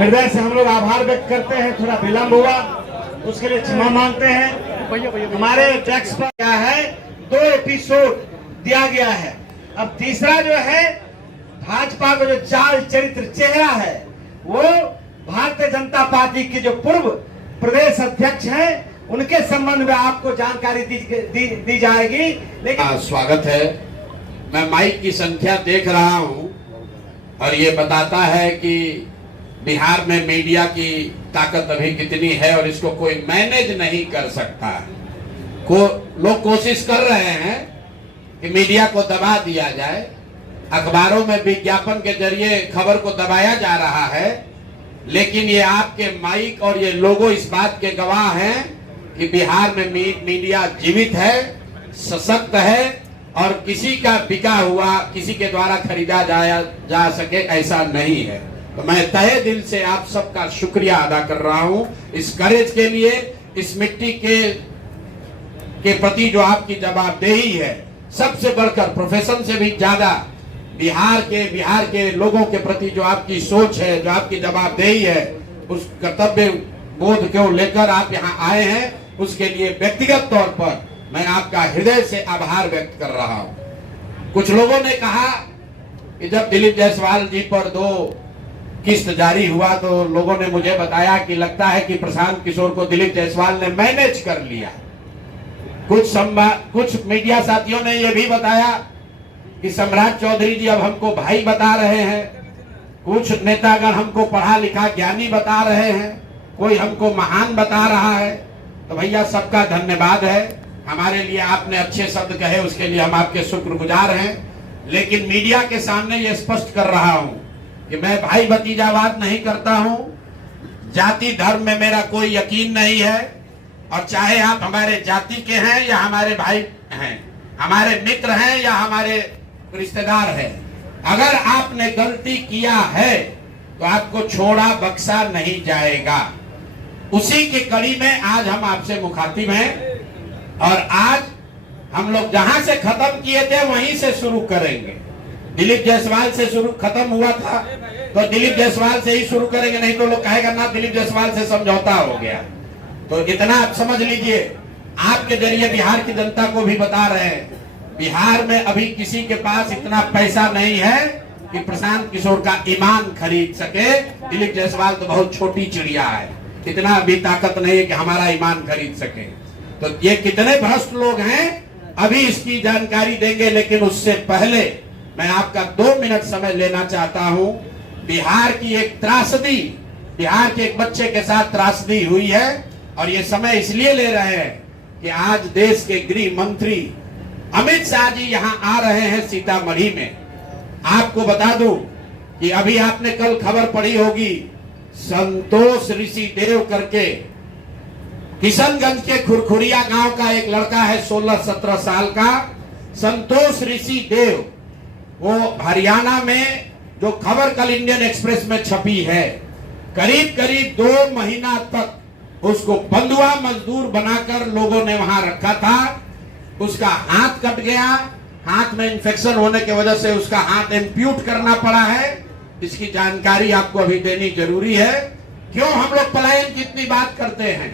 हृदय से हम लोग आभार व्यक्त करते हैं। थोड़ा विलंब हुआ उसके लिए क्षमा मांगते हैं। हमारे टैक्स पर क्या है, 2 एपिसोड दिया गया है। अब तीसरा जो है, भाजपा का जो चाल चरित्र चेहरा है, वो भारतीय जनता पार्टी के जो पूर्व प्रदेश अध्यक्ष हैं, उनके संबंध में आपको जानकारी दी जाएगी। लेकिन स्वागत है। मैं माइक की संख्या देख रहा हूं और ये बताता है कि बिहार में मीडिया की ताकत अभी कितनी है और इसको कोई मैनेज नहीं कर सकता। लोग कोशिश कर रहे हैं कि मीडिया को दबा दिया जाए, अखबारों में विज्ञापन के जरिए खबर को दबाया जा रहा है, लेकिन ये आपके माइक और ये लोगो इस बात के गवाह हैं कि बिहार में मीडिया जीवित है, सशक्त है और किसी का बिका हुआ, किसी के द्वारा खरीदा जा सके ऐसा नहीं है। तो मैं तहे दिल से आप सबका शुक्रिया अदा कर रहा हूं इस करेज के लिए, इस मिट्टी के प्रति जो आपकी जवाबदेही है, सबसे बढ़कर प्रोफेशन से भी ज्यादा बिहार के लोगों के प्रति जो आपकी सोच है, जो आपकी जवाबदेही है, उस कर्तव्य बोध को लेकर आप यहाँ आए हैं, उसके लिए व्यक्तिगत तौर पर मैं आपका हृदय से आभार व्यक्त कर रहा हूं। कुछ लोगों ने कहा कि जब दिलीप जायसवाल जी पर 2 किस्त जारी हुआ तो लोगों ने मुझे बताया कि लगता है कि प्रशांत किशोर को दिलीप जायसवाल ने मैनेज कर लिया। कुछ मीडिया साथियों ने यह भी बताया कि सम्राट चौधरी जी अब हमको भाई बता रहे हैं, कुछ नेतागण हमको पढ़ा लिखा ज्ञानी बता रहे हैं, कोई हमको महान बता रहा है। तो भैया सबका धन्यवाद है, हमारे लिए आपने अच्छे शब्द कहे, उसके लिए हम आपके शुक्रगुजार हैं। लेकिन मीडिया के सामने ये स्पष्ट कर रहा हूं कि मैं भाई भतीजावाद नहीं करता हूं, जाति धर्म में मेरा कोई यकीन नहीं है, और चाहे आप हमारे जाति के हैं या हमारे भाई हैं, हमारे मित्र हैं या हमारे रिश्तेदार हैं, अगर आपने गलती किया है तो आपको छोड़ा बख्शा नहीं जाएगा। उसी की कड़ी में आज हम आपसे मुखातिब हैं और आज हम लोग जहां से खत्म किए थे वहीं से शुरू करेंगे। दिलीप जायसवाल से शुरू खत्म हुआ था तो दिलीप जायसवाल से ही शुरू करेंगे, नहीं तो लोग कहेगा ना दिलीप जायसवाल से समझौता हो गया। तो इतना आप समझ लीजिए, आपके जरिए बिहार की जनता को भी बता रहे हैं, बिहार में अभी किसी के पास इतना पैसा नहीं है कि प्रशांत किशोर का ईमान खरीद सके। दिलीप जायसवाल तो बहुत छोटी चिड़िया है, इतना अभी ताकत नहीं है कि हमारा ईमान खरीद सके। तो ये कितने भ्रष्ट लोग हैं अभी इसकी जानकारी देंगे, लेकिन उससे पहले मैं आपका 2 मिनट समय लेना चाहता हूं। बिहार की एक त्रासदी, बिहार के एक बच्चे के साथ त्रासदी हुई है और ये समय इसलिए ले रहे हैं कि आज देश के गृह मंत्री अमित शाह जी यहां आ रहे हैं सीतामढ़ी में। आपको बता दूं कि अभी आपने कल खबर पढ़ी होगी, संतोष ऋषि देव करके किशनगंज के खुरखुरिया गांव का एक लड़का है 16-17 साल का, संतोष ऋषि देव, वो हरियाणा में जो खबर कल इंडियन एक्सप्रेस में छपी है, करीब 2 महीना तक उसको बंधुआ मजदूर बनाकर लोगों ने वहां रखा था। उसका हाथ कट गया, हाथ में इंफेक्शन होने की वजह से उसका हाथ एम्प्यूट करना पड़ा है। इसकी जानकारी आपको अभी देनी जरूरी है। क्यों हम लोग पलायन की इतनी बात करते हैं,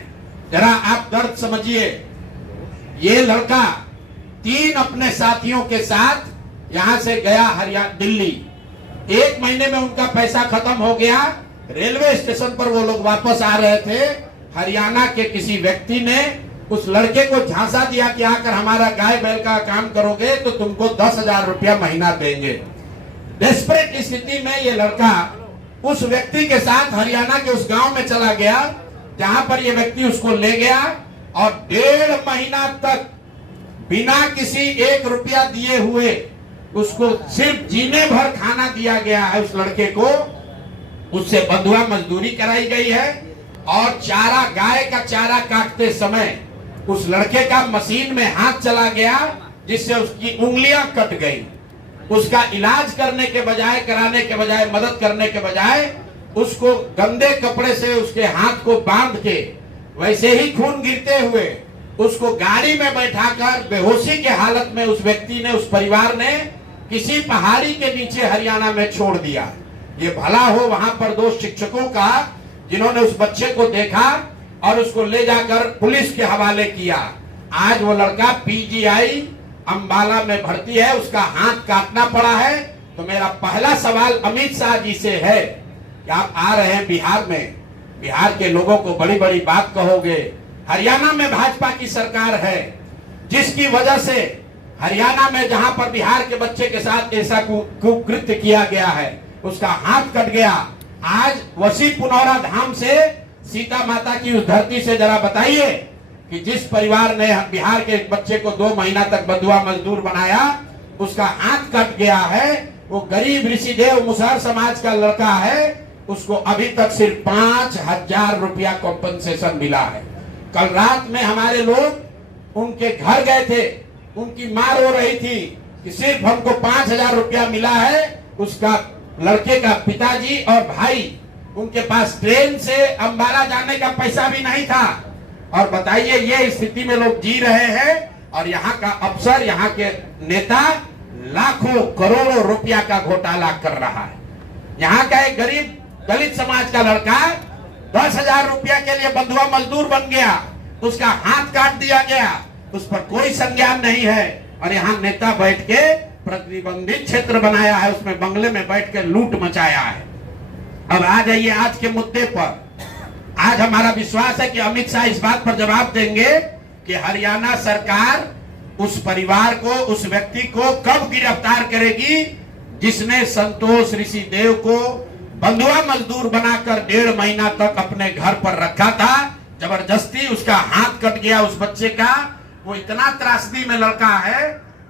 जरा आप दर्द समझिए। ये लड़का 3 अपने साथियों के साथ यहां से गया दिल्ली, 1 महीने में उनका पैसा खत्म हो गया। रेलवे स्टेशन पर वो लोग वापस आ रहे थे, हरियाणा के किसी व्यक्ति ने उस लड़के को झांसा दिया कि आकर हमारा गाय बैल का काम करोगे तो तुमको 10,000 रुपया महीना देंगे। डेस्परेट स्थिति में ये लड़का उस व्यक्ति के साथ हरियाणा के उस गांव में चला गया जहां पर ये व्यक्ति उसको ले गया और 1.5 महीना तक बिना किसी 1 रुपया दिए हुए उसको सिर्फ जीने भर खाना दिया गया है। उस लड़के को उससे बंधुआ मजदूरी कराई गई है और चारा, गाय का चारा काटते समय उस लड़के का मशीन में हाथ चला गया जिससे उसकी उंगलियां कट गई। उसका इलाज करने के बजाय, कराने के बजाय, मदद करने के बजाय उसको गंदे कपड़े से उसके हाथ को बांध के वैसे ही खून गिरते हुए उसको गाड़ी में बैठाकर बेहोशी के हालत में उस व्यक्ति ने, उस परिवार ने किसी पहाड़ी के नीचे हरियाणा में छोड़ दिया। ये भला हो वहां पर 2 शिक्षकों का जिन्होंने उस बच्चे को देखा और उसको ले जाकर पुलिस के हवाले किया। आज वो लड़का पीजीआई अंबाला में भर्ती है, उसका हाथ काटना पड़ा है। तो मेरा पहला सवाल अमित शाह जी से है कि आप आ रहे हैं बिहार में, बिहार के लोगों को बड़ी बड़ी बात कहोगे। हरियाणा में भाजपा की सरकार है, जिसकी वजह से हरियाणा में जहां पर बिहार के बच्चे के साथ ऐसा कुकृत्य किया गया है, उसका हाथ कट गया। आज वसी पुनौरा धाम से सीता माता की उस धरती से जरा बताइए कि जिस परिवार ने बिहार के एक बच्चे को 2 महीना तक बंधुआ मजदूर बनाया, उसका हाथ कट गया है। वो गरीब ऋषिदेव मुसहर समाज का लड़का है, उसको अभी तक सिर्फ 5,000 रुपया कॉम्पनसेशन मिला है। कल रात में हमारे लोग उनके घर गए थे, उनकी मां रो रही थी कि सिर्फ हमको 5,000 रुपया मिला है। उसका लड़के का पिताजी और भाई, उनके पास ट्रेन से अंबाला जाने का पैसा भी नहीं था। और बताइए, ये स्थिति में लोग जी रहे हैं और यहाँ का अफसर, यहाँ के नेता लाखों करोड़ों रुपया का घोटाला कर रहा है। यहाँ का एक गरीब दलित समाज का लड़का 10,000 रुपया के लिए बंधुआ मजदूर बन गया, उसका हाथ काट दिया गया, उस पर कोई संज्ञान नहीं है। और यहाँ नेता बैठ के प्रतिबंधित क्षेत्र बनाया है, उसमें बंगले में बैठ के लूट मचाया है। अब आ जाइए आज के मुद्दे पर। आज हमारा विश्वास है कि अमित शाह इस बात पर जवाब देंगे कि हरियाणा सरकार उस परिवार को, उस व्यक्ति को कब गिरफ्तार करेगी जिसने संतोष ऋषिदेव को बंधुआ मजदूर बनाकर 1.5 महीना तक अपने घर पर रखा था। जबरदस्ती उसका हाथ कट गया उस बच्चे का। वो इतना त्रासदी में लड़का है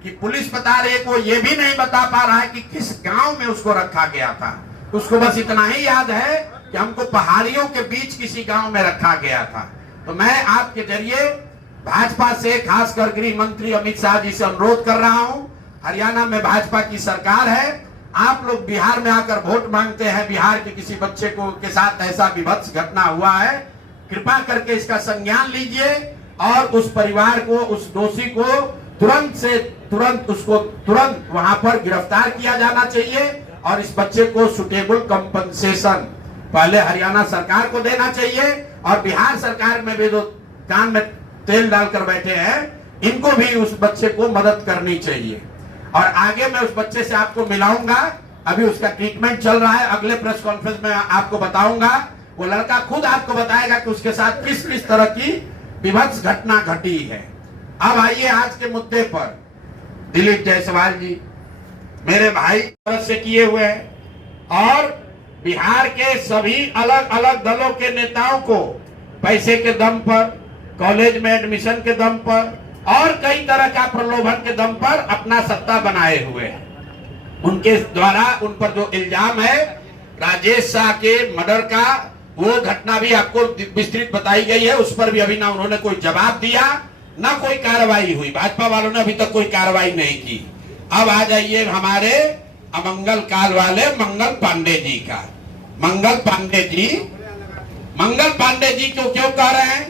कि पुलिस बता रही है कि वो ये भी नहीं बता पा रहा है कि किस गांव में उसको रखा गया था। उसको बस इतना ही याद है कि हमको पहाड़ियों के बीच किसी गांव में रखा गया था। तो मैं आपके जरिए भाजपा से, खासकर गृह मंत्री अमित शाह जी से अनुरोध कर रहा हूं, हरियाणा में भाजपा की सरकार है, आप लोग बिहार में आकर वोट मांगते हैं, बिहार के किसी बच्चे को के साथ ऐसा विभत्स घटना हुआ है, कृपा करके इसका संज्ञान लीजिए और उस परिवार को, उस दोषी को तुरंत से तुरंत वहां पर गिरफ्तार किया जाना चाहिए और इस बच्चे को सुटेबल कंपनसेशन पहले हरियाणा सरकार को देना चाहिए और बिहार सरकार में भी जो कान में तेल डालकर बैठे हैं, इनको भी उस बच्चे को मदद करनी चाहिए। और आगे मैं उस बच्चे से आपको मिलाऊंगा, अभी उसका ट्रीटमेंट चल रहा है, अगले प्रेस कॉन्फ्रेंस में आपको बताऊंगा। वो लड़का खुद आपको बताएगा कि उसके साथ किस किस तरह की विभत्स घटना घटी है। अब आइए आज के मुद्दे पर। दिलीप जायसवाल जी मेरे भाई तरफ से किए हुए हैं और बिहार के सभी अलग अलग दलों के नेताओं को पैसे के दम पर, कॉलेज में एडमिशन के दम पर और कई तरह का प्रलोभन के दम पर अपना सत्ता बनाए हुए हैं। उनके द्वारा उन पर जो इल्जाम है राजेश शाह के मर्डर का, वो घटना भी आपको विस्तृत बताई गई है। उस पर भी अभी ना उन्होंने कोई जवाब दिया, ना कोई कार्रवाई हुई। भाजपा वालों ने अभी तक कोई कार्रवाई नहीं की। अब आ जाइए हमारे अमंगल काल वाले मंगल पांडे जी का। मंगल पांडे जी को क्यों कह रहे हैं?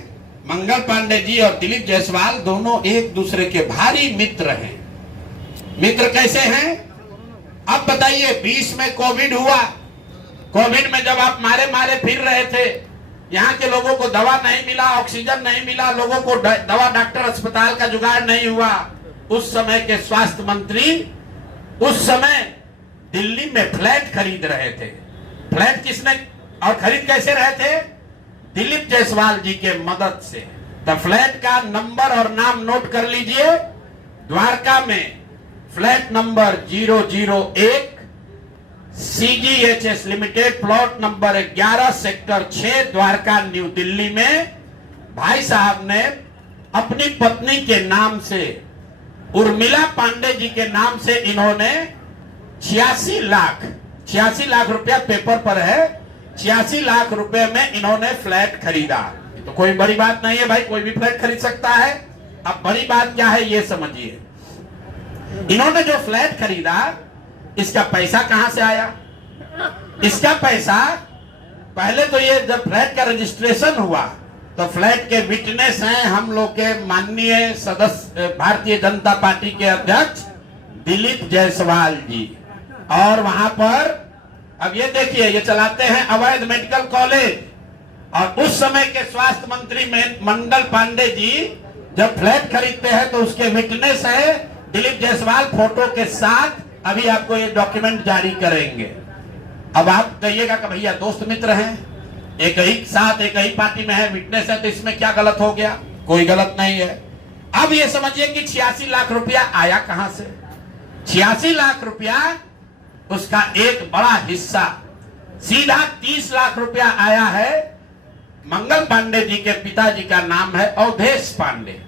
मंगल पांडे जी और दिलीप जायसवाल दोनों एक दूसरे के भारी मित्र हैं। मित्र कैसे हैं? अब बताइए, 20 में कोविड हुआ, कोविड में जब आप मारे फिर रहे थे, यहाँ के लोगों को दवा नहीं मिला, ऑक्सीजन नहीं मिला, लोगों को दवा डॉक्टर अस्पताल का जुगाड़ नहीं हुआ, उस समय के स्वास्थ्य मंत्री उस समय दिल्ली में फ्लैट खरीद रहे थे। फ्लैट किसने और खरीद कैसे रहे थे? दिलीप जायसवाल जी के मदद से। तो फ्लैट का नंबर और नाम नोट कर लीजिए। द्वारका में flat number 001 CGHS limited, plot number 11 sector 6 Dwarka new Delhi में भाई साहब ने अपनी पत्नी के नाम से, उर्मिला पांडे जी के नाम से, इन्होंने 86 लाख रुपया पेपर पर है, 86 लाख रुपए में इन्होंने फ्लैट खरीदा। तो कोई बड़ी बात नहीं है भाई, कोई भी फ्लैट खरीद सकता है। अब बड़ी बात क्या है ये समझिए। इन्होंने जो फ्लैट खरीदा, इसका पैसा कहां से आया? इसका पैसा पहले तो ये जब फ्लैट का रजिस्ट्रेशन हुआ तो फ्लैट के विटनेस हैं हम लोग के माननीय सदस्य भारतीय जनता पार्टी के अध्यक्ष दिलीप जायसवाल जी। और वहां पर अब ये देखिए, ये चलाते हैं अवैध मेडिकल कॉलेज, और उस समय के स्वास्थ्य मंत्री मंगल पांडे जी जब फ्लैट खरीदते हैं तो उसके विटनेस है दिलीप जायसवाल फोटो के साथ। अभी आपको ये डॉक्यूमेंट जारी करेंगे। अब आप कहिएगा कि भैया दोस्त मित्र हैं, एक ही साथ एक ही पार्टी में है, विटनेस है, तो इसमें क्या गलत हो गया? कोई गलत नहीं है। अब ये समझिए कि 86 लाख रुपया आया कहां से? 86 लाख रुपया उसका एक बड़ा हिस्सा सीधा 30 लाख रुपया आया है। मंगल पांडे जी के पिताजी का नाम है अवधेश पांडे।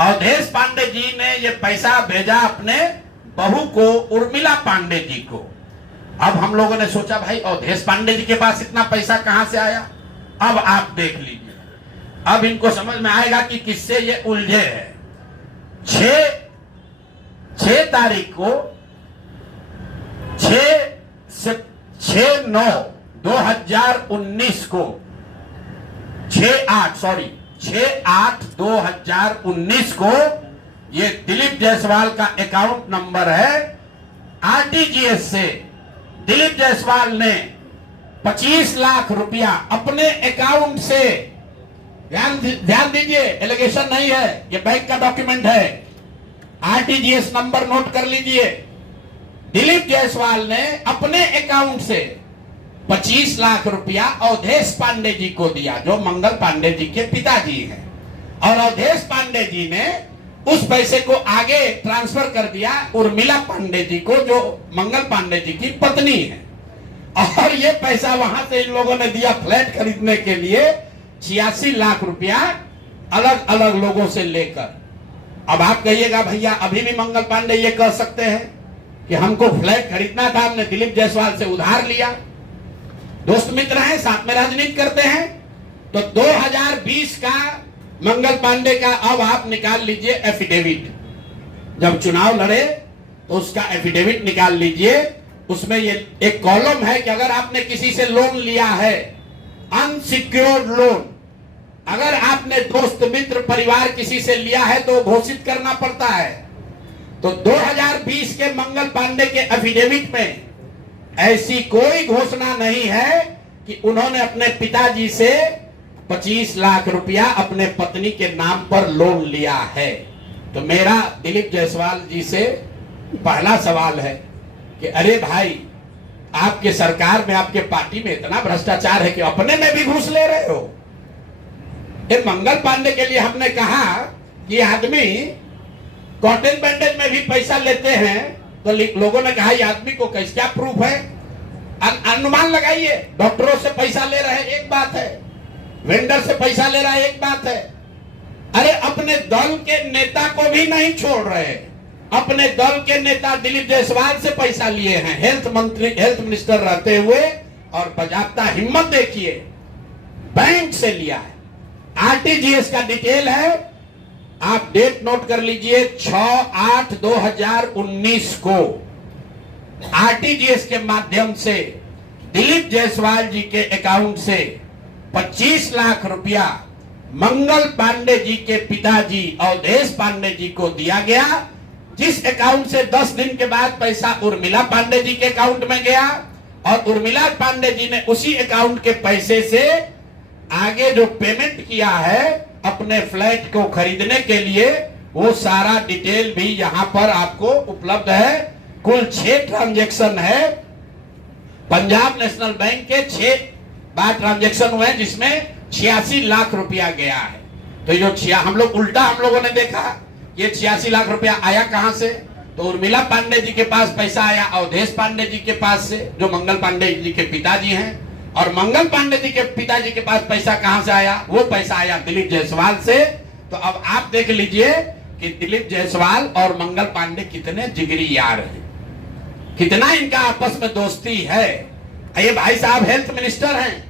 अवधेश पांडे जी ने ये पैसा भेजा अपने बहू को उर्मिला पांडे जी को। अब हम लोगों ने सोचा भाई अवधेश पांडे जी के पास इतना पैसा कहां से आया? अब आप देख लीजिए, अब इनको समझ में आएगा कि किससे ये उलझे हैं। 6 तारीख को 6/9/2019 को 6/8/2019 को ये दिलीप जायसवाल का अकाउंट नंबर है। आरटीजीएस से दिलीप जायसवाल ने 25 लाख रुपया अपने अकाउंट से, ध्यान दीजिए, एलिगेशन नहीं है, ये बैंक का डॉक्यूमेंट है। आरटीजीएस नंबर नोट कर लीजिए। दिलीप जायसवाल ने अपने अकाउंट से 25 लाख रुपया अवधेश पांडे जी को दिया, जो मंगल पांडे जी के पिताजी हैं, और अवधेश पांडे जी ने उस पैसे को आगे ट्रांसफर कर दिया उर्मिला पांडे जी को, जो मंगल पांडे जी की पत्नी है। और ये पैसा वहां से इन लोगों ने दिया फ्लैट खरीदने के लिए 86 लाख रुपया अलग अलग लोगों से लेकर। अब आप कहिएगा भैया अभी भी मंगल पांडे ये कह सकते हैं कि हमको फ्लैट खरीदना था, हमने दिलीप जायसवाल से उधार लिया। दोस्त मित्र हैं, साथ में राजनीति करते हैं। तो 2020 का मंगल पांडे का अब आप निकाल लीजिए एफिडेविट। जब चुनाव लड़े तो उसका एफिडेविट निकाल लीजिए। उसमें ये एक कॉलम है कि अगर आपने किसी से लोन लिया है, अनसिक्योर्ड लोन, अगर आपने दोस्त मित्र परिवार किसी से लिया है तो घोषित करना पड़ता है। तो 2020 के मंगल पांडे के एफिडेविट में ऐसी कोई घोषणा नहीं है कि उन्होंने अपने पिताजी से 25 लाख रुपया अपने पत्नी के नाम पर लोन लिया है। तो मेरा दिलीप जायसवाल जी से पहला सवाल है कि अरे भाई, आपके सरकार में, आपके पार्टी में इतना भ्रष्टाचार है कि अपने में भी घूस ले रहे हो। ये मंगल पांडे के लिए हमने कहा कि आदमी कॉटन बैंडेज में भी पैसा लेते हैं, तो लोगों ने कहा ये आदमी को कैसे, क्या प्रूफ है? अनुमान लगाइए। डॉक्टरों से पैसा ले रहे हैं एक बात है, वेंडर से पैसा ले रहा है एक बात है। अरे अपने दल के नेता को भी नहीं छोड़ रहे। अपने दल के नेता दिलीप जायसवाल से पैसा लिए हैं, हेल्थ मिनिस्टर रहते हुए, और बजाबता हिम्मत देखिए, बैंक से लिया है। आरटीजीएस का डिटेल है, आप डेट नोट कर लीजिए। 6/8/2019 को आरटीजीएस के माध्यम से दिलीप जायसवाल जी के अकाउंट से 25 लाख रुपया मंगल पांडे जी के पिताजी अवधेश पांडे जी को दिया गया, जिस अकाउंट से 10 दिन के बाद पैसा उर्मिला पांडे जी के अकाउंट में गया, और उर्मिला पांडे जी ने उसी अकाउंट के पैसे से आगे जो पेमेंट किया है अपने फ्लैट को खरीदने के लिए, वो सारा डिटेल भी यहां पर आपको उपलब्ध है। कुल 6 ट्रांजैक्शन है। पंजाब नेशनल बैंक के 6 बार ट्रांजैक्शन हुए, जिसमें 86 लाख रुपया गया है। तो जो हम लोगों ने देखा ये 86 लाख रुपया आया कहां से? तो उर्मिला पांडे जी के पास पैसा आया अवधेश पांडे जी के पास से, जो मंगल पांडे जी के पिताजी हैं। और मंगल पांडे जी के पिताजी के पास पैसा कहां से आया? वो पैसा आया दिलीप जायसवाल से। तो अब आप देख लीजिए कि दिलीप जायसवाल और मंगल पांडे कितने जिगरी यार हैं, कितना इनका आपस में दोस्ती है। ये भाई साहब हेल्थ मिनिस्टर हैं,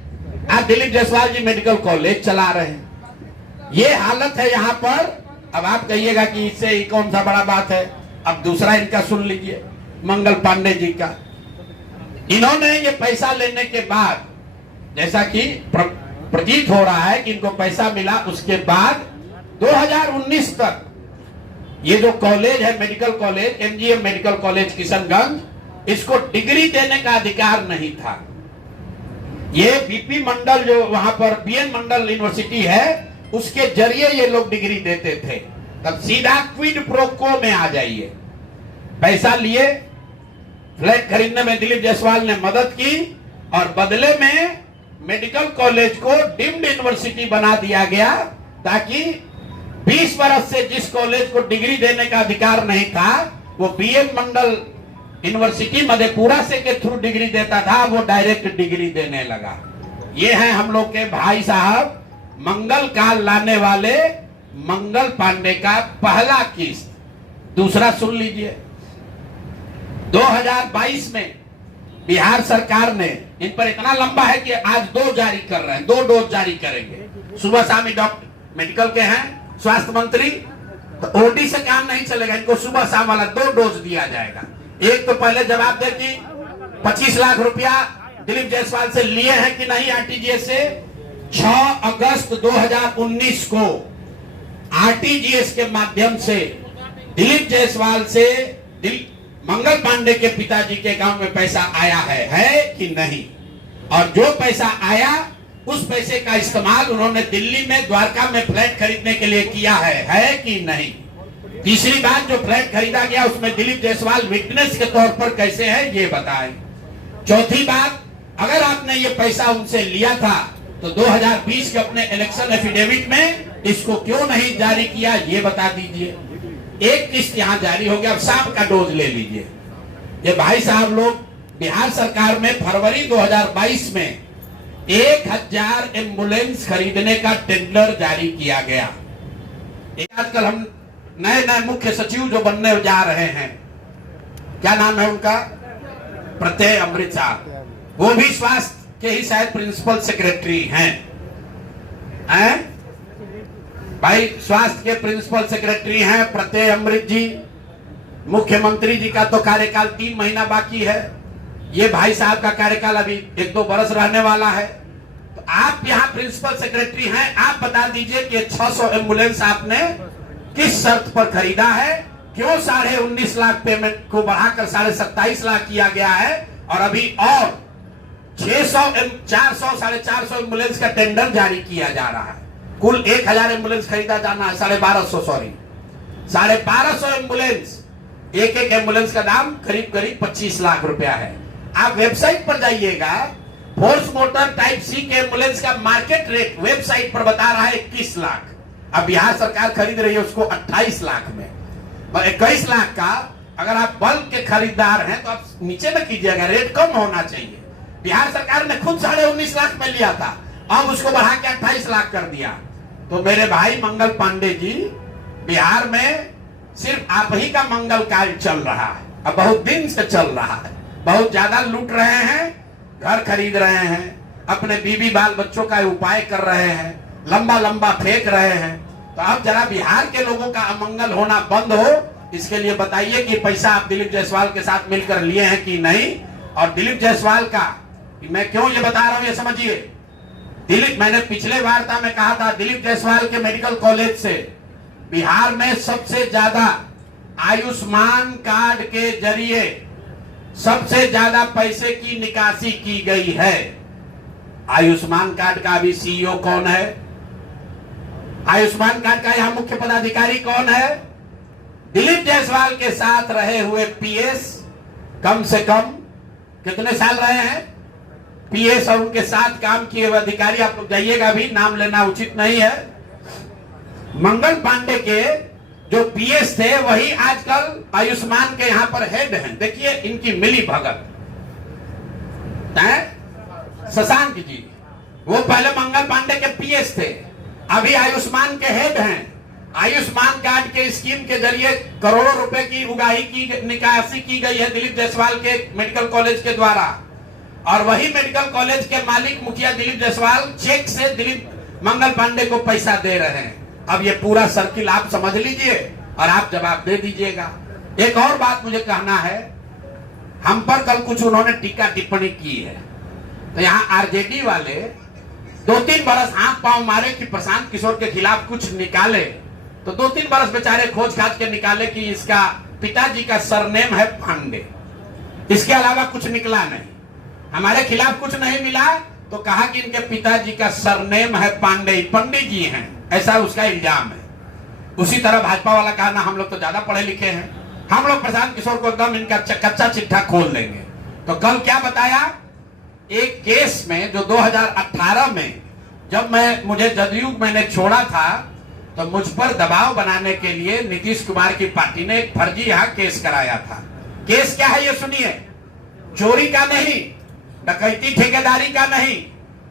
आप दिलीप जायसवाल जी मेडिकल कॉलेज चला रहे हैं। ये हालत है यहाँ पर। अब आप कहिएगा कि इससे कौन सा बड़ा बात है। अब दूसरा इनका सुन लीजिए, मंगल पांडे जी का। इन्होंने ये पैसा लेने के बाद, जैसा कि प्रतीत हो रहा है कि इनको पैसा मिला, उसके बाद 2019 तक ये जो कॉलेज है medical college, MGM medical college Kishanganj, इसको डिग्री देने का अधिकार नहीं था। ये बीपी मंडल जो वहां पर बीएन मंडल यूनिवर्सिटी है उसके जरिए ये लोग डिग्री देते थे। तब सीधा क्विड प्रो क्वो में आ जाइए। पैसा लिए, फ्लैट खरीदने में दिलीप जायसवाल ने मदद की और बदले में मेडिकल कॉलेज को डीम्ड यूनिवर्सिटी बना दिया गया ताकि 20 वर्ष से जिस कॉलेज को डिग्री देने का अधिकार नहीं था वो बीएन मंडल यूनिवर्सिटी मधेपुरा से के थ्रू डिग्री देता था, वो डायरेक्ट डिग्री देने लगा। ये है हम लोग के भाई साहब मंगल काल लाने वाले मंगल पांडे का पहला किस्त। दूसरा सुन लीजिए, 2022 में बिहार सरकार ने, इन पर इतना लंबा है कि आज 2 जारी कर रहे हैं, 2 डोज जारी करेंगे। सुबह शाम डॉक्टर मेडिकल के हैं स्वास्थ्य मंत्री, तो ओडी से काम नहीं चलेगा, इनको सुबह शाम वाला 2 डोज दिया जाएगा। एक तो पहले जवाब दे कि 25 लाख रुपया दिलीप जायसवाल से लिए हैं कि नहीं आरटीजीएस से। 6 अगस्त 2019 को आरटीजीएस के माध्यम से दिलीप जायसवाल से मंगल पांडे के पिताजी के अकाउंट में पैसा आया है कि नहीं, और जो पैसा आया उस पैसे का इस्तेमाल उन्होंने दिल्ली में द्वारका में फ्लैट खरीदने के लिए किया है कि नहीं। तीसरी बात, जो फ्लैट खरीदा गया उसमें दिलीप जायसवाल विटनेस के तौर पर कैसे है ये बताएं। चौथी बात, अगर आपने ये पैसा उनसे लिया था तो 2020 के अपने इलेक्शन एफिडेविट में इसको क्यों नहीं जारी किया ये बता दीजिए। एक किस्त यहां जारी हो गया, अब सांप का डोज ले लीजिए। ये भाई साहब लोग, बिहार सरकार में फरवरी 2022 में 1000 एम्बुलेंस खरीदने का टेंडर जारी किया गया। आजकल हम नए मुख्य सचिव जो बनने जा रहे हैं, क्या नाम है उनका, प्रत्यय अमृत साहब, वो भी स्वास्थ्य के ही शायद प्रिंसिपल सेक्रेटरी हैं। भाई स्वास्थ्य के प्रिंसिपल सेक्रेटरी हैं प्रत्यय अमृत जी। मुख्यमंत्री जी का तो कार्यकाल 3 महीना बाकी है, ये भाई साहब का कार्यकाल अभी 1-2 बरस रहने वाला है। तो आप यहाँ प्रिंसिपल सेक्रेटरी हैं, आप बता दीजिए कि 600 एम्बुलेंस आपने किस शर्त पर खरीदा है, क्यों 19.5 लाख पेमेंट को बढ़ाकर 27.5 लाख किया गया है, और अभी और 400 एम्बुलेंस का टेंडर जारी किया जा रहा है। कुल 1000 एम्बुलेंस खरीदा जाना है, 1250 एम्बुलेंस, एक एम्बुलेंस का दाम करीब 25 लाख रुपया है। आप वेबसाइट पर जाइएगा, फोर्स मोटर टाइप सी के एम्बुलेंस का मार्केट रेट वेबसाइट पर बता रहा है 21 लाख। अब बिहार सरकार खरीद रही है उसको 28 लाख में, और 21 लाख का अगर आप बल्क के खरीदार हैं तो आप नीचे में कीजिएगा, रेट कम होना चाहिए। बिहार सरकार ने खुद 19.5 लाख में लिया था, अब उसको बढ़ा के 28 लाख कर दिया। तो मेरे भाई मंगल पांडे जी, बिहार में सिर्फ आप ही का मंगल कार्य चल रहा है, अब बहुत दिन से चल रहा है। बहुत ज्यादा लूट रहे हैं, घर खरीद रहे हैं, अपने बीवी बाल बच्चों का उपाय कर रहे हैं, लंबा फेंक रहे हैं। तो अब जरा बिहार के लोगों का अमंगल होना बंद हो, इसके लिए बताइए कि पैसा आप दिलीप जायसवाल के साथ मिलकर लिए हैं कि नहीं। और दिलीप जायसवाल का मैं क्यों ये बता रहा हूं ये समझिए। दिलीप, मैंने पिछले वार्ता में कहा था, दिलीप जायसवाल के मेडिकल कॉलेज से बिहार में सबसे ज्यादा आयुष्मान कार्ड के जरिए सबसे ज्यादा पैसे की निकासी की गई है। आयुष्मान कार्ड का अभी सीईओ कौन है, आयुष्मान कार्ड का यहां मुख्य पदाधिकारी कौन है? दिलीप जायसवाल के साथ रहे हुए पीएस, कम से कम कितने साल रहे हैं पीएस, और उनके साथ काम किए हुए अधिकारी, आप लोग जाइएगा, भी नाम लेना उचित नहीं है। मंगल पांडे के जो पीएस थे वही आजकल आयुष्मान के यहां पर हेड हैं। देखिए इनकी मिली भगत है। शशांक जी, वो पहले मंगल पांडे के पीएस थे, अभी आयुष्मान के हेड हैं। आयुष्मान कार्ड के स्कीम के जरिए करोड़ों रुपए की उगाही की निकासी की गई है दिलीप जायसवाल के मेडिकल कॉलेज के द्वारा, और वही मेडिकल कॉलेज के मालिक मुखिया दिलीप जायसवाल चेक से दिलीप मंगल पांडे को पैसा दे रहे हैं। अब ये पूरा सर्किल आप समझ लीजिए और आप जवाब दे दीजिएगा। एक और बात मुझे कहना है, हम पर कल कुछ उन्होंने टीका टिप्पणी की है, तो यहाँ आरजेडी वाले 2-3 बरस हाथ पांव मारे कि प्रशांत किशोर के खिलाफ कुछ निकाले, तो 2-3 बरस बेचारे खोज खाज के निकाले कि इसका पिताजी का सरनेम है पांडे। इसके अलावा कुछ निकला नहीं। हमारे खिलाफ कुछ नहीं मिला तो कहा कि इनके पिताजी का सरनेम है पांडे, पंडित जी हैं, ऐसा उसका इल्जाम है। उसी तरह भाजपा वाला कहा ना हम लोग तो ज्यादा पढ़े लिखे हैं, हम लोग प्रशांत किशोर को एकदम इनका कच्चा चिट्ठा खोल देंगे। तो कल क्या बताया, एक केस में जो 2018 में जब मुझे जदयू मैंने छोड़ा था तो मुझ पर दबाव बनाने के लिए नीतीश कुमार की पार्टी ने एक फर्जी यहाँ केस कराया था। केस क्या है ये सुनिए, चोरी का नहीं, डकैती ठेकेदारी का नहीं,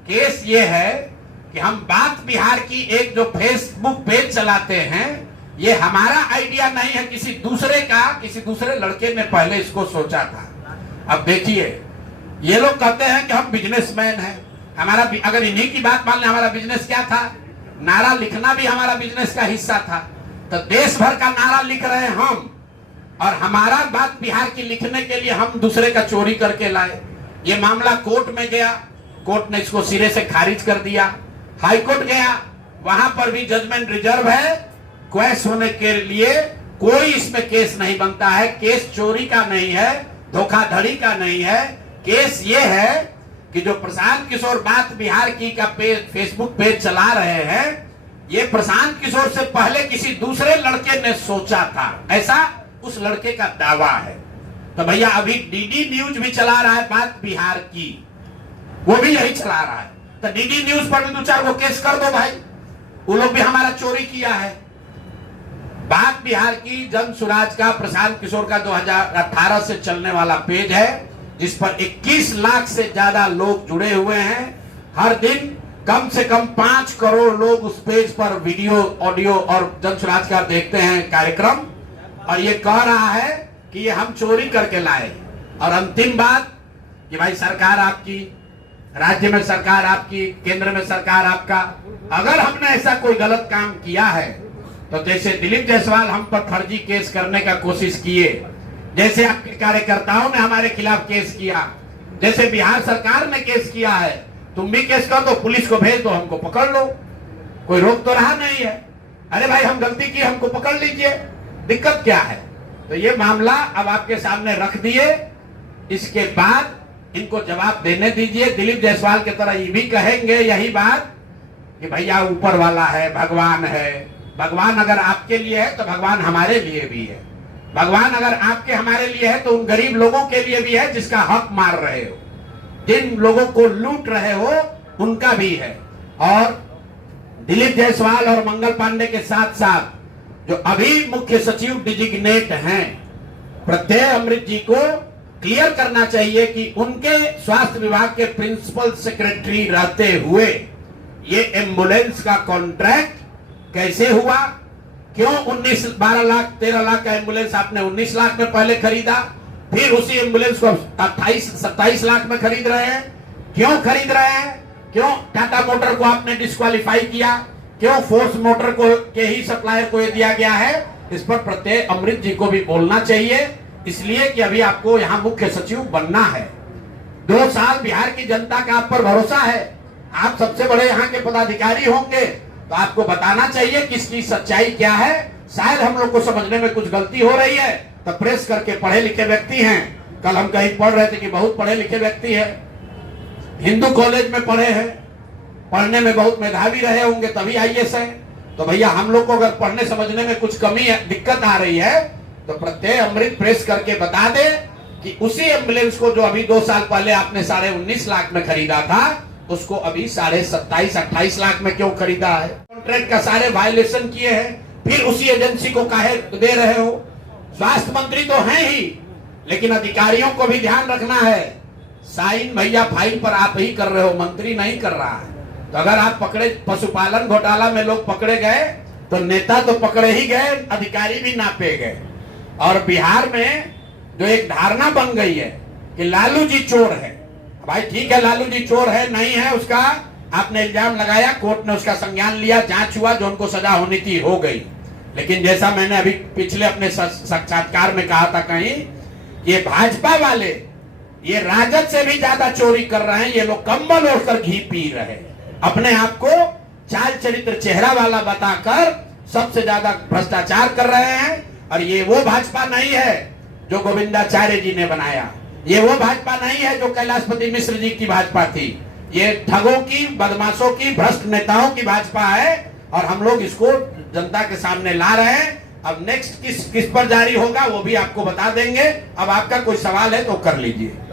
केस ये है कि हम बात बिहार की एक जो फेसबुक पेज चलाते हैं ये हमारा आइडिया नहीं है, किसी दूसरे का, किसी दूसरे लड़के ने पहले इसको सोचा था। अब देखिए ये लोग कहते हैं कि हम बिजनेसमैन हैं, हमारा अगर इन्हीं की बात मान लें, हमारा बिजनेस क्या था, नारा लिखना भी हमारा बिजनेस का हिस्सा था। तो देश भर का नारा लिख रहे हैं हम, और हमारा बात बिहार की लिखने के लिए हम दूसरे का चोरी करके लाए। ये मामला कोर्ट में गया, कोर्ट ने इसको सिरे से खारिज कर दिया। हाई कोर्ट गया, वहां पर भी जजमेंट रिजर्व है, क्वेश होने के लिए कोई इसमें केस नहीं बनता है। केस चोरी का नहीं है, धोखाधड़ी का नहीं है, केस ये है कि जो प्रशांत किशोर बात बिहार की का फेसबुक पेज चला रहे हैं, ये प्रशांत किशोर से पहले किसी दूसरे लड़के ने सोचा था, ऐसा उस लड़के का दावा है। तो भैया अभी डीडी न्यूज भी चला रहा है बात बिहार की, वो भी यही चला रहा है। तो डीडी न्यूज पर भी 2-4 वो केस कर दो भाई, वो लोग भी हमारा चोरी किया है। बात बिहार की जन सुराज का प्रशांत किशोर का 2018 से चलने वाला पेज है, जिस पर 21 लाख से ज्यादा लोग जुड़े हुए हैं। हर दिन कम से कम 5 करोड़ लोग उस पेज पर वीडियो, ऑडियो और जन सुराज का देखते हैं कार्यक्रम, और ये कह रहा है कि ये हम चोरी करके लाए। और अंतिम बात कि भाई सरकार आपकी, राज्य में सरकार आपकी, केंद्र में सरकार आपका, अगर हमने ऐसा कोई गलत काम किया है तो जैसे दिलीप जायसवाल हम पर फर्जी केस करने का कोशिश किए, जैसे आपके कार्यकर्ताओं ने हमारे खिलाफ केस किया, जैसे बिहार सरकार ने केस किया है, तुम भी केस कर दो, पुलिस को भेज दो, हमको पकड़ लो, कोई रोक तो रहा नहीं है। अरे भाई हम गलती की, हमको पकड़ लीजिए, दिक्कत क्या है। तो ये मामला अब आपके सामने रख दिए, इसके बाद इनको जवाब देने दीजिए। दिलीप जायसवाल की तरह ये भी कहेंगे यही बात कि भैया ऊपर वाला है, भगवान है। भगवान अगर आपके लिए है तो भगवान हमारे लिए भी है। भगवान अगर आपके हमारे लिए है तो उन गरीब लोगों के लिए भी है जिसका हक मार रहे हो, जिन लोगों को लूट रहे हो उनका भी है। और दिलीप जायसवाल और मंगल पांडे के साथ साथ जो अभी मुख्य सचिव डिजिग्नेट हैं, प्रत्यय अमृत जी को क्लियर करना चाहिए कि उनके स्वास्थ्य विभाग के प्रिंसिपल सेक्रेटरी रहते हुए ये एम्बुलेंस का कॉन्ट्रैक्ट कैसे हुआ, क्यों 12 लाख 13 लाख का एम्बुलेंस आपने 19 लाख में पहले खरीदा, फिर उसी एम्बुलेंस को 27 लाख में खरीद रहे हैं, क्यों खरीद रहे हैं, क्यों टाटा मोटर को आपने डिस्क्वालीफाई किया, क्यों फोर्स मोटर को के ही सप्लायर को ये दिया गया है, इस पर प्रत्यय अमृत जी को भी बोलना चाहिए। इसलिए कि अभी आपको यहाँ मुख्य सचिव बनना है, 2 साल बिहार की जनता का आप पर भरोसा है, आप सबसे बड़े यहाँ के पदाधिकारी होंगे, तो आपको बताना चाहिए कि इसकी सच्चाई क्या है। शायद हम लोग को समझने में कुछ गलती हो रही है, तो प्रेस करके पढ़े लिखे व्यक्ति हैं, कल हम कहीं पढ़ रहे थे कि बहुत पढ़े लिखे व्यक्ति है, हिंदू कॉलेज में पढ़े हैं, पढ़ने में बहुत मेधावी रहे होंगे तभी आईएएस है। तो भैया हम लोग को अगर पढ़ने समझने में कुछ कमी है, दिक्कत आ रही है, तो प्रत्यय अमृत प्रेस करके बता दे कि उसी एम्बुलेंस को जो अभी 2 साल पहले आपने 19.5 लाख में खरीदा था, उसको अभी 27-28 लाख में क्यों खरीदा है। कॉन्ट्रैक्ट का सारे वायलेशन किए हैं, फिर उसी एजेंसी को काहे दे रहे हो। स्वास्थ्य मंत्री तो हैं ही, लेकिन अधिकारियों को भी ध्यान रखना है, साइन भैया फाइल पर आप ही कर रहे हो, मंत्री नहीं कर रहा है। तो अगर आप पकड़े, पशुपालन घोटाला में लोग पकड़े गए तो नेता तो पकड़े ही गए, अधिकारी भी नापे गए। और बिहार में जो एक धारणा बन गई है कि लालू जी चोर है, भाई ठीक है लालू जी चोर है नहीं है, उसका आपने इल्जाम लगाया, कोर्ट ने उसका संज्ञान लिया, जांच हुआ, जो उनको सजा होनी थी हो गई। लेकिन जैसा मैंने अभी पिछले अपने साक्षात्कार में कहा था कहीं, ये भाजपा वाले ये राजद से भी ज्यादा चोरी कर रहे हैं। ये लोग कंबल ओढ़कर घी पी रहे हैं, अपने आप को चाल चरित्र चेहरा वाला बताकर सबसे ज्यादा भ्रष्टाचार कर रहे हैं। और ये वो भाजपा नहीं है जो गोविंदाचार्य जी ने बनाया, ये वो भाजपा नहीं है जो कैलाशपति मिश्र जी की भाजपा थी। ये ठगों की, बदमाशों की, भ्रष्ट नेताओं की भाजपा है और हम लोग इसको जनता के सामने ला रहे हैं। अब नेक्स्ट किस पर जारी होगा वो भी आपको बता देंगे। अब आपका कोई सवाल है तो कर लीजिए।